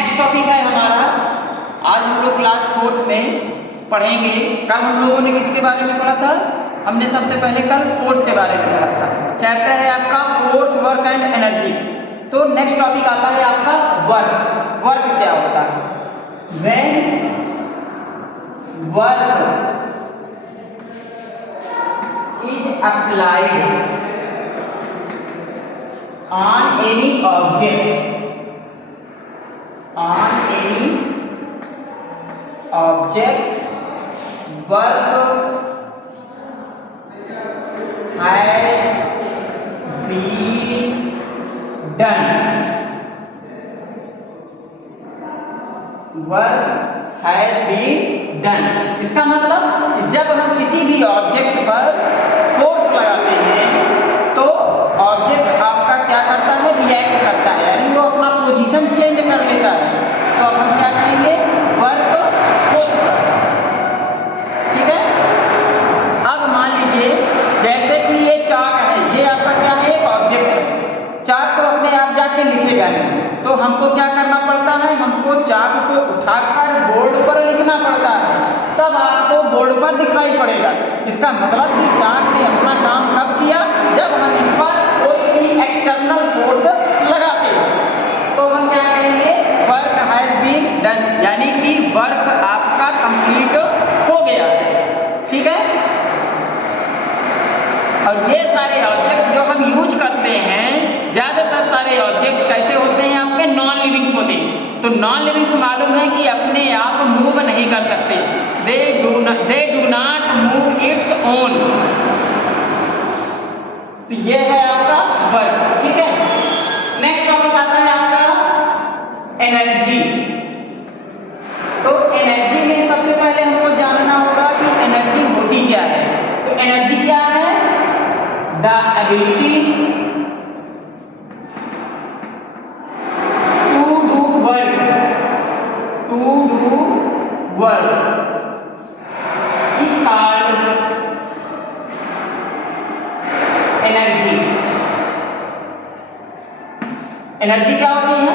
Next topic है हमारा, आज हम लोग क्लास 4th में पढ़ेंगे। कल हम लोगों ने किसके बारे में पढ़ा था? हमने सबसे पहले कल फोर्स के बारे में पढ़ा था। चैप्टर है आपका फोर्स, वर्क एंड एनर्जी। तो नेक्स्ट टॉपिक आता है आपका वर्क। वर्क क्या होता है? When work is applied on any object work has been done। Work has been done, इसका मतलब कि जब हम किसी भी ऑब्जेक्ट पर फोर्स लगाते हैं तो ऑब्जेक्ट आपका क्या करता है? रिएक्ट करता है, यानी वो अपना पोजीशन चेंज कर लेता है। तो अब हम क्या कहेंगे? वर्क हो चुका है। ठीक है। अब मान लीजिए जैसे कि ये चार्ट है, ये आपका क्या है? एक ऑब्जेक्ट है। चार्ट तो अपने आप जाके लिखेगा नहीं, तो हमको क्या करना पड़ता है? हमको चार्ट को उठाकर बोर्ड पर लिखना पड़ता है, तब आपको बोर्ड पर दिखाई पड़ेगा। इसका मतलब कि चार्ट ने अपना काम कब किया? जब हम इस पर कोई भी एक्सटर्नल फोर्स लगाते हैं। तो हम क्या कहेंगे? वर्क हैज बीन डन, यानी कि वर्क आपका कंप्लीट हो गया है। ठीक है। और ये सारे ऑब्जेक्ट्स जो हम यूज करते हैं, ज्यादातर सारे ऑब्जेक्ट्स कैसे होते हैं? आपके नॉन लिविंग्स होते हैं। तो नॉन लिविंग्स मालूम है कि अपने आप मूव नहीं कर सकते। They do not move its own. तो ये है आपका वर्क। ठीक है। नेक्स्ट टॉपिक आता है आपका एनर्जी। तो एनर्जी में सबसे पहले हमको जानना होगा कि एनर्जी होती क्या है। तो एनर्जी क्या है? The ability to do work is called energy. Energy क्या होती है?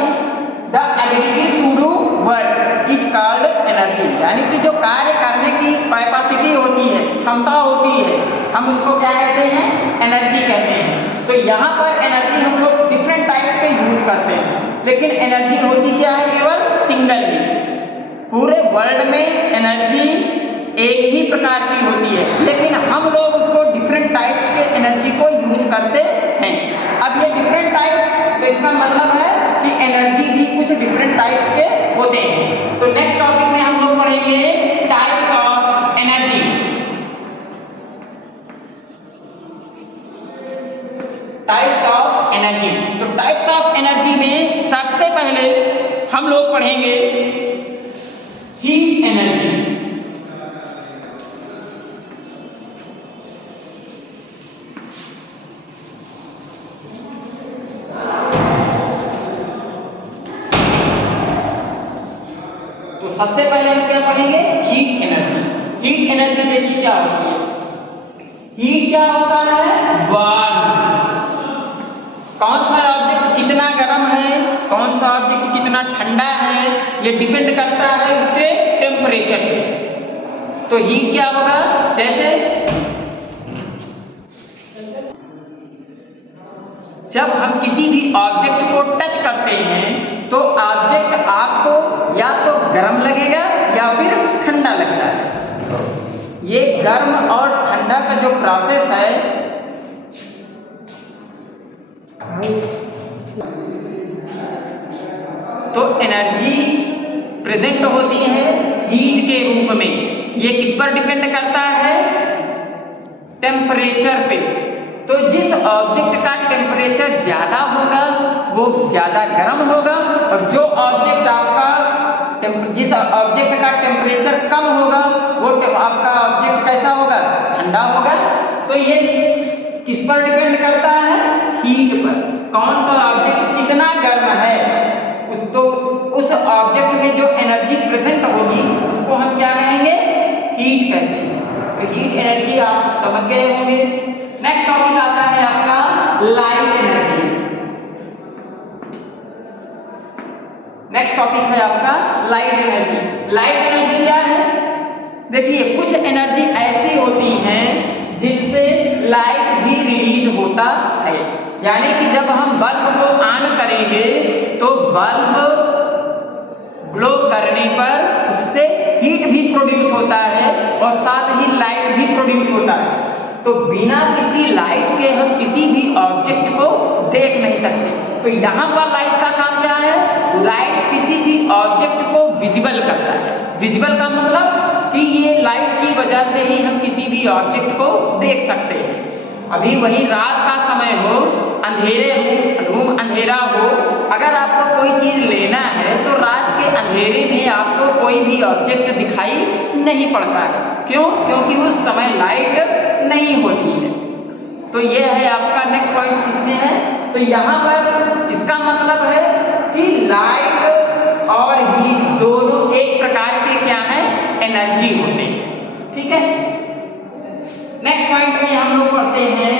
The ability to do work is called energy, यानी कि जो कार्य करने की कैपेसिटी होती है, क्षमता होती है, हम उसको क्या कहते हैं? एनर्जी कहते हैं। तो यहाँ पर एनर्जी हम लोग डिफरेंट टाइप्स के यूज करते हैं, लेकिन एनर्जी होती क्या है? केवल सिंगल ही। पूरे वर्ल्ड में एनर्जी एक ही प्रकार की होती है, लेकिन हम लोग उसको डिफरेंट टाइप्स के एनर्जी को यूज करते हैं। अब ये डिफरेंट टाइप्स, तो इसका मतलब है कि एनर्जी भी कुछ डिफरेंट टाइप्स के होते हैं। तो नेक्स्ट टॉपिक में हम लोग पढ़ेंगे types of energy. Types of energy. तो टाइप्स ऑफ एनर्जी में सबसे पहले हम लोग पढ़ेंगे हीट एनर्जी। तो सबसे पहले हम क्या पढ़ेंगे? Heat energy. हीट एनर्जी देखिए क्या होती है। हीट क्या होता है? वार्म। कौन सा ऑब्जेक्ट कितना गर्म है, कौन सा ऑब्जेक्ट कितना ठंडा है, ये डिपेंड करता है उसके टेम्परेचर पे। तो हीट क्या होगा? जैसे जब हम किसी भी ऑब्जेक्ट को टच करते हैं तो ऑब्जेक्ट आपको या तो गर्म लगेगा या फिर ठंडा लगता है। ये गर्म और ठंडा का जो प्रोसेस है, तो एनर्जी प्रेजेंट होती है हीट के रूप में। ये किस पर डिपेंड करता है? टेम्परेचर पे। तो जिस ऑब्जेक्ट का टेम्परेचर ज्यादा होगा वो ज्यादा गर्म होगा, और जो ऑब्जेक्ट आपका जिस ऑब्जेक्ट का टेम्परेचर कम होगा वो आपका ऑब्जेक्ट कैसा होगा? ठंडा होगा। तो ये किस पर डिपेंड करता है? हीट पर। कौन सा ऑब्जेक्ट कितना गर्म है, उस ऑब्जेक्ट में जो एनर्जी प्रेजेंट होगी उसको हम क्या कहेंगे? हीट कहते हैं। तो हीट एनर्जी आप समझ गए होंगे। नेक्स्ट टॉपिक आता है आपका लाइट एनर्जी। नेक्स्ट टॉपिक है आपका लाइट एनर्जी। लाइट एनर्जी क्या है? देखिए कुछ एनर्जी ऐसी होती हैं जिनसे लाइट भी रिलीज होता है, यानी कि जब हम बल्ब को ऑन करेंगे तो बल्ब ग्लो करने पर उससे हीट भी प्रोड्यूस होता है और साथ ही लाइट भी प्रोड्यूस होता है। तो बिना किसी लाइट के हम किसी भी ऑब्जेक्ट को देख नहीं सकते। तो यहाँ पर लाइट का काम क्या है? लाइट किसी भी ऑब्जेक्ट को विजिबल करता है। विजिबल का मतलब कि ये लाइट की वजह से ही हम किसी भी ऑब्जेक्ट को देख सकते हैं। अभी वही रात का समय हो, अंधेरे रूम अंधेरा हो, अगर आपको कोई चीज लेना है तो रात के अंधेरे में आपको कोई भी ऑब्जेक्ट दिखाई नहीं पड़ता है। क्यों? क्योंकि उस समय लाइट नहीं होती है। तो ये है आपका नेक्स्ट पॉइंट इसमें है। तो यहाँ पर इसका मतलब है कि लाइट और हीट दोनों एक प्रकार के क्या है? एनर्जी होते हैं। ठीक है। नेक्स्ट पॉइंट में हम लोग पढ़ते हैं